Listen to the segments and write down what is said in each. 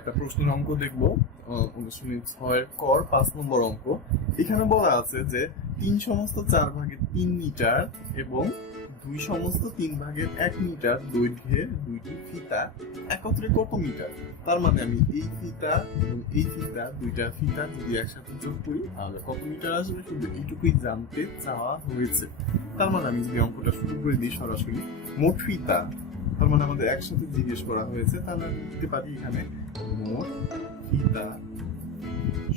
একটা প্রশ্নের অঙ্ক দেখবো 19.6 ক 5 নম্বর অঙ্ক। এখানে বলা আছে যে 3 সমস্ত 4 ভাগের 3 মিটার এবং 2 সমস্ত 3 ভাগের 1 মিটার দৈর্ঘ্যের দুইটি ফিতা একত্রে কত মিটার। তার মানে আমি এই ফিতা এবং এই ফিতা, দুইটা ফিতা যদি একসাথে যোগ করি তাহলে কত মিটার আসবে, শুধু এইটুকুই জানতে চাওয়া হয়েছে। তার মানে আমি যদি অঙ্কটা শুরু করে দিই সরাসরি, মোট ফিতা, তার মানে আমাদের একসাথে জিজ্ঞেস করা হয়েছে, তাহলে আমি লিখতে পারি এখানে মোট ফিতা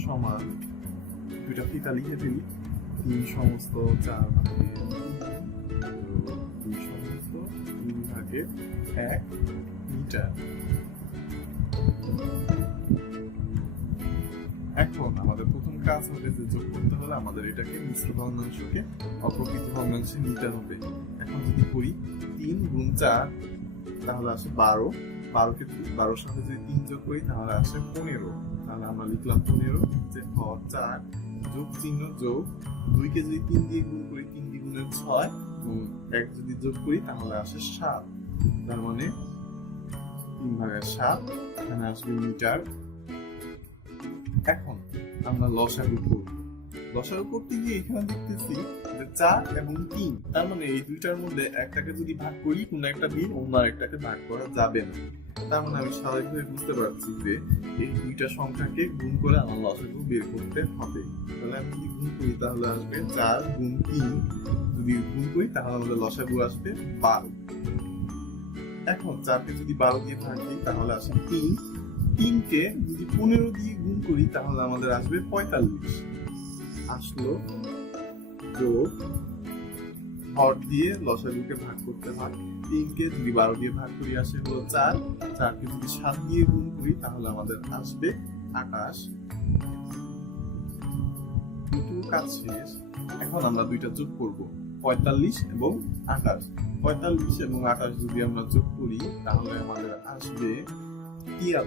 সমান, দুইটা ফিতা লিখে ফেলি, 3 সমস্ত 4 ভাগে 2 সমস্ত 3 ভাগে 1 মিটার। এখন আমাদের প্রথম কাজ হবে যে যোগ করতে হলে আমাদের এটাকে মিশ্র ভগ্নাংশকে অপ্রকৃত ভগ্নাংশে নিতে হবে। এখন যদি করি 3 গুণ 4 তাহলে আসে 12, 12কে 12-র সাথে যদি 3 যোগ করি তাহলে আসে 15। তাহলে আমরা লিখলাম 15 যে হর 4 যোগ চিহ্ন যোগ 2কে যদি 3 দিয়ে গুণ করি 3 দ্বিগুণে 6 এবং 1 যদি যোগ করি তাহলে আসে 7। তার মানে 3/7 এখানে আসবে মিটার। এখন আমরা লসাগু করব। লসাগু করতে গিয়ে এখানে দেখতেছি যে 4 এবং 3, তার মানে এই দুইটার মধ্যে একটাকে যদি ভাগ করি কোনো একটা দিন অন্য আরেকটাকে ভাগ করা যাবে না। তার মানে আমি স্বাভাবিকভাবে বুঝতে পারছি যে এই দুইটা সংখ্যাকে গুণ করে আমার লসাগু বের করতে হবে। তাহলে আমি যদি গুণ করি তাহলে আসবে 4 গুণ 3, যদি গুণ করি তাহলে আমাদের লসাগু আসবে 12। এখন 4কে যদি 12 দিয়ে ভাগ দিই তাহলে আসে 3, 3কে যদি 15 দিয়ে গুণ করি তাহলে আমাদের আসবে 45 আসলো। যোগ হর দিয়ে লসাগুকে ভাগ করতে হয়, 3কে যদি 12 দিয়ে ভাগ করি আসে হলো 4, 4কে যদি 7 দিয়ে গুণ করি তাহলে আমাদের আসবে 28। দুটো কাজ শেষ। এখন আমরা দুইটা যোগ করব, 45 এবং 28। 45 এবং 28 যদি আমরা যোগ করি তাহলে আমাদের আসবে 73।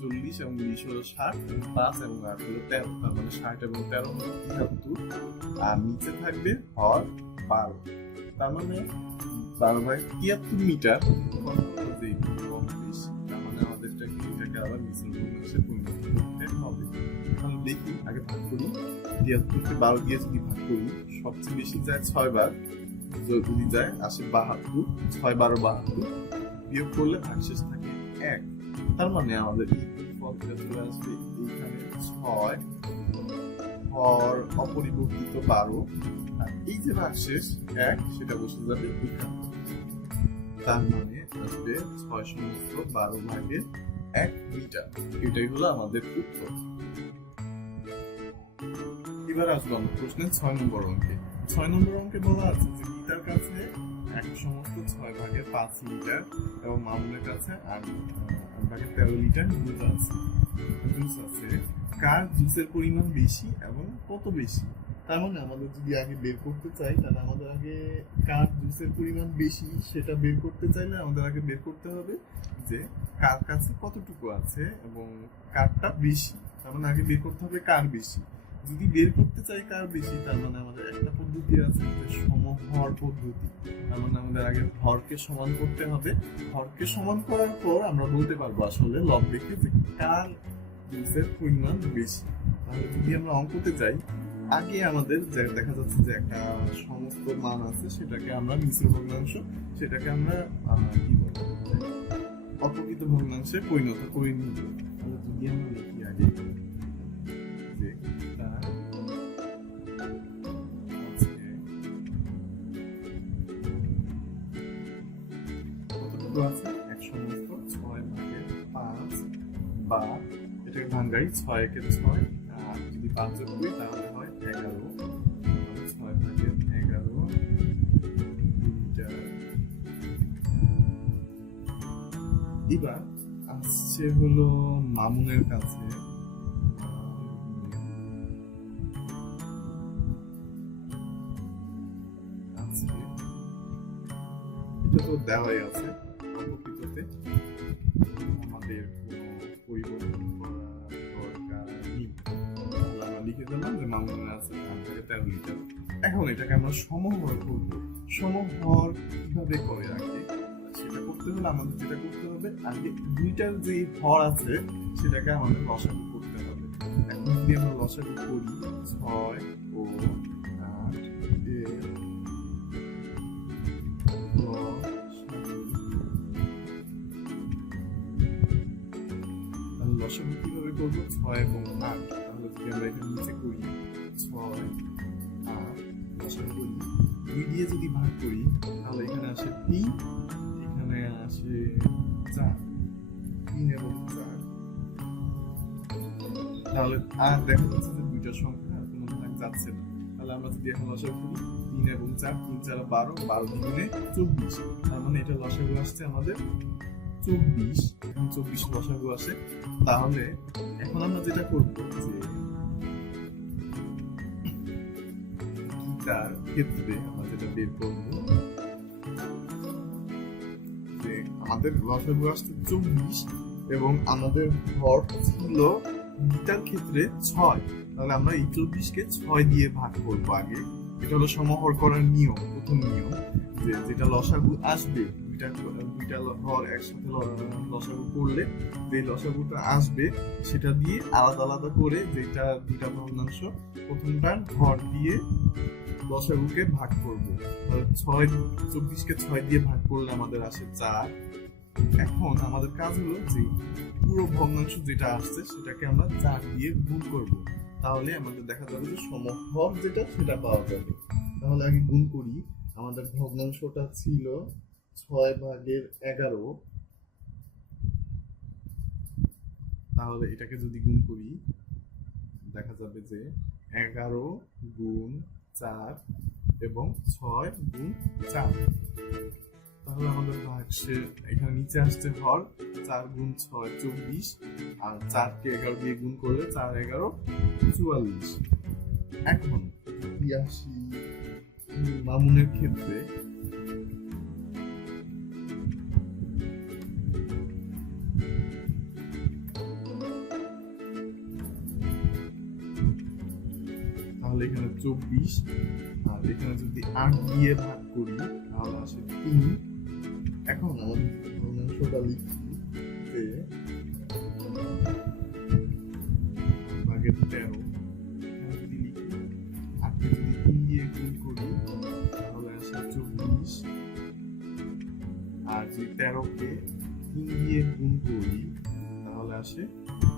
40 এবং 20 হলো 60, 5 এবং 8 হলো 13, তার মানে 60 এবং 13 হলো 73। আর নিচে থাকবে হর 12, তার মানে 12/73 মিটার। তার মানে আমাদের এটাকে আবার মিশ্র ভগ্নাংশে পরিণত করতে হবে। তাহলে দেখি আগে ভাগ করি, 73কে 12 দিয়ে যদি ভাগ করি সবচেয়ে বেশি যায় 6 বার, যদি যায় আসে 72, 6 12 72, বিয়োগ করলে ভাগশেষ থাকে 1। তার মানে আমাদের ফলটা চলে আসবে এইখানে 6 হর অপরিবর্তিত 12, আর এই যে ভাগশেষ 1 সেটা বসে যাবে এখানে। তার মানে আসবে 6 সমস্ত 12 ভাগের 1 মিটার। এটাই হলো আমাদের উত্তর। এবার আসবো আমরা প্রশ্নের 6 নম্বর অঙ্কে। 6 নম্বর অঙ্কে বলা আছে যে গীতার কাছে 1 সমস্ত 6 ভাগের 5 লিটার এবং মামুনের কাছে 8 ভাগের 13 লিটার জুস আছে। কার জুসের পরিমাণ বেশি এবং কত বেশি? তার মানে আমাদের যদি আগে বের করতে চাই তাহলে আমাদের আগে কার জুসের পরিমাণ বেশি সেটা বের করতে চাইলে আমাদের আগে বের করতে হবে যে কার কাছে কতটুকু আছে এবং কারটা বেশি। তার মানে আগে বের করতে হবে কার বেশি। যদি বের করতে চাই কার বেশি তার মানে আমাদের একটা পদ্ধতি আছে যে সমহর পদ্ধতি। তার মানে আমাদের আগে হরকে সমান করতে হবে, হরকে সমান করার পর আমরা বলতে পারবো আসলে লব দেখে যে কার জুসের পরিমাণ বেশি। তাহলে যদি আমরা অঙ্কতে যাই, আগে আমাদের দেখা যাচ্ছে যে একটা সমস্ত মান আছে সেটাকে আমরা মিশ্র ভগ্নাংশ, সেটাকে আমরা কি বলবো অপ্রকৃত ভগ্নাংশে পরিণত করে নিব। তাহলে যদি আমরা লিখি আগে যে তার কতটুকু আছে 1 সমস্ত 6 ভাগের 5, বা এটাকে ভাঙাই 6 একে 6, আর যদি 5 যোগ করি তাহলে হয় 11, 6 ভাগের 11 মিটার। এবার আসছে হলো মামুনের কাছে এটা তো দেওয়াই আছে, প্রকৃততে আমাদের কোনো পরিবর্তন করা দরকার নেই। আমরা লিখে দিলাম যে মামুনের আছে 13 লিটার। এখন এটাকে আমরা সমহর করবো। সমহর কিভাবে করে আগে সেটা করতে হলে আমাদের যেটা করতে হবে, আগে দুইটার যে হর আছে সেটাকে আমাদের লসাগু করতে হবে। এখন যদি আমরা লসাগু করি 6 ও 8 এর লসাগু কিভাবে করবো? 6 এবং 8। তাহলে যদি আমরা এখানে নিচে করি 6 8 লসাগু করি, 2 দিয়ে যদি ভাগ করি তাহলে এখানে আসে 3, এখানে আসে 4, 3 এবং 4। তাহলে আর দেখা যাচ্ছে যে দুইটা সংখ্যা আর কোনো ভাগ যাচ্ছে না। তাহলে আমরা যদি এখন লসাগু করি 3 এবং 4, 3 4 12, 12 দ্বিগুণে 24। তার মানে এটা লসাগু আসছে আমাদের 24। এখন 24 লসাগু আসে। তাহলে এখন আমরা যেটা করব যে তার ক্ষেত্রে আমরা যেটা বের করব যে আমাদের লসাগু আসছে 24 এবং আমাদের হর ছিল গীতার ক্ষেত্রে 6। তাহলে আমরা এই 24কে 6 দিয়ে ভাগ করব আগে। এটা হলো সমাহর করার নিয়ম, প্রথম নিয়ম, যে যেটা লসাগু আসবে দুইটা হর একসাথে লসাগু করলে যে লসাগুটা আসবে সেটা দিয়ে আলাদা আলাদা করে যেটা দুইটা ভগ্নাংশ প্রথমটার হর দিয়ে লসাগুকে ভাগ করব। 24কে 6 দিয়ে ভাগ করলে আমাদের আসে 4। এখন আমাদের কাজ হলো যে পুরো ভগ্নাংশ যেটা আসছে সেটাকে আমরা 4 দিয়ে গুণ করব। তাহলে আমাদের দেখা যাবে যে সমহর যেটা সেটা পাওয়া যাবে। তাহলে আগে গুণ করি। আমাদের ভগ্নাংশটা ছিল 6/11। তাহলে এটাকে যদি গুণ করি দেখা যাবে যে 11 গুণ 4 এবং 6 গুণ 4। তাহলে আমাদের ভাগশে এখানে নিচে আসছে হর 4 গুণ 6 24, আর 4কে 11 দিয়ে গুণ করলে 4 11 44। এখন যদি আসি মামুনের ক্ষেত্রে, তাহলে এখানে 24 আর এখানে যদি 8 দিয়ে ভাগ করি তাহলে আসে 3। এখন আমাদের ভগ্নাংশটা লিখি যে ভাগের 13। এখানে যদি লিখি 8কে যদি 3 দিয়ে গুণ করি তাহলে আসে 24, আর যদি 13কে 3 দিয়ে গুণ করি তাহলে আসে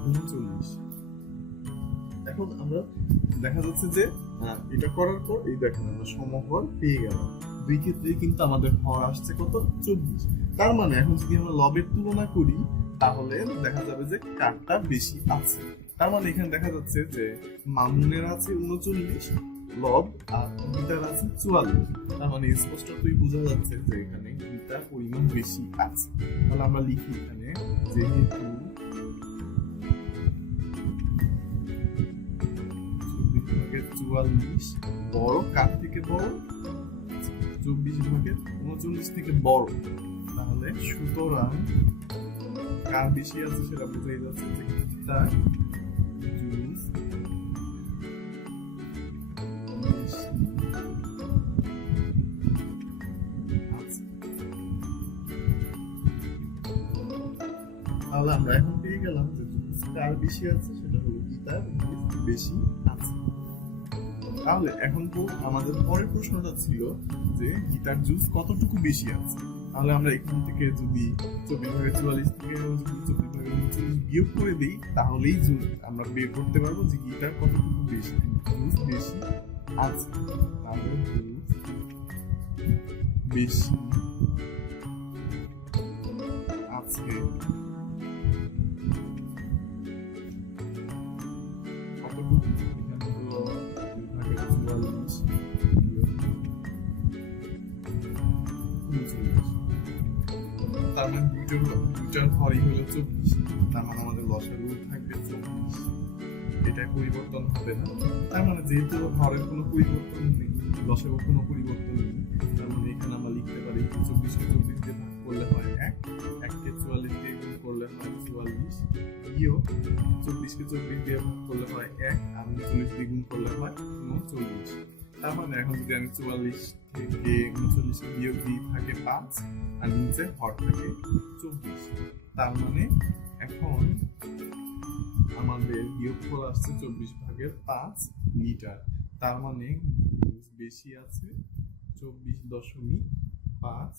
39। এখন আমরা দেখা যাচ্ছে যে এটা করার পর এই দেখেন আমরা সমহর পেয়ে গেলাম। দুই ক্ষেত্রে কিন্তু আমাদের হর আসছে কত? 24। তার মানে এখন যদি আমরা লবের তুলনা করি তাহলে দেখা যাবে যে কারটা বেশি আছে। তার মানে এখানে দেখা যাচ্ছে যে মামুনের আছে 39 লব আর গীতার আছে 44। তার মানে স্পষ্টতই বোঝা যাচ্ছে যে এখানে গীতার পরিমাণ বেশি আছে। তাহলে আমরা লিখি এখানে যেহেতু 44 বড়, কার থেকে বড়? 24/39 থেকে বড়। তাহলে সুতরাং কার বেশি আছে সেটা বোঝাই যাচ্ছে যে গীতার জুস বেশি আছে। তাহলে আমরা এখন পেয়ে গেলাম যে জুস কার বেশি আছে সেটা হলো গীতার বেশি আছে। তাহলে এখন তো আমাদের পরের প্রশ্নটা ছিল যে গীতার জুস কতটুকু বেশি আছে। তাহলে আমরা এখান থেকে যদি 24/44 থেকে 24/39 বিয়োগ করে দিই তাহলেই আমরা বের করতে পারবো যে গীতার কতটুকু বেশি জুস বেশি আছে। তাহলে জুস বেশি আছে কতটুকু? এখানে হলো 2/44 তার মানে দুইটার হরই হলো 24। তার মানে আমাদের লসাগু থাকবে 24। এটাই পরিবর্তন হবে না। তার মানে যেহেতু হরের কোনো পরিবর্তন নেই, লসাগু কোনো পরিবর্তন নেই, তার মানে এখানে আমরা লিখতে পারি 24কে 24 দিয়ে ভাগ করলে হয় 1, 1কে 44 দিয়ে গুণ করলে হয় 44, বিয়োগ 24কে 24 দিয়ে ভাগ করলে হয় 1, আর 39 দিয়ে গুণ করলে হয় 39। তার মানে এখন যদি আমি 44 থেকে 39 বিয়োগ দিই থাকে 5, আর নিচে হট থাকে 24। তার মানে এখন আমাদের বিয়োগফল আসছে 24/5 লিটার। তার মানে জুস বেশি আছে 24.5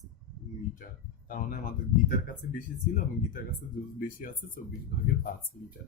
লিটার। তার মানে আমাদের গীতার কাছে বেশি ছিল এবং গীতার কাছে জুস বেশি আছে 24/5 লিটার।